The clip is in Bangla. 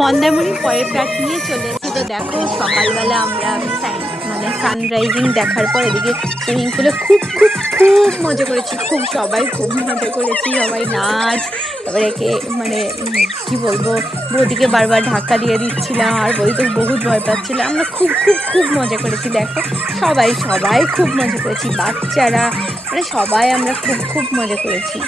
মন্দারমণি পরের ফ্ল্যাট নিয়ে চলে এসেছি। তো দেখো সকালবেলা আমরা মানে সানরাইজিং দেখার পর এদিকে সুইমিং পুলে খুব খুব খুব মজা করেছি, সবাই খুব মজা করেছি, সবাই নাচ। তারপরে একে মানে কি বলবো, বৌদিকে বারবার ধাক্কা দিয়ে দিচ্ছিলাম আর বৌদি তো বহুত ভয় পাচ্ছিল। আমরা খুব খুব খুব মজা করেছি। দেখো সবাই সবাই খুব মজা করেছি, বাচ্চারা মানে সবাই আমরা খুব খুব মজা করেছি।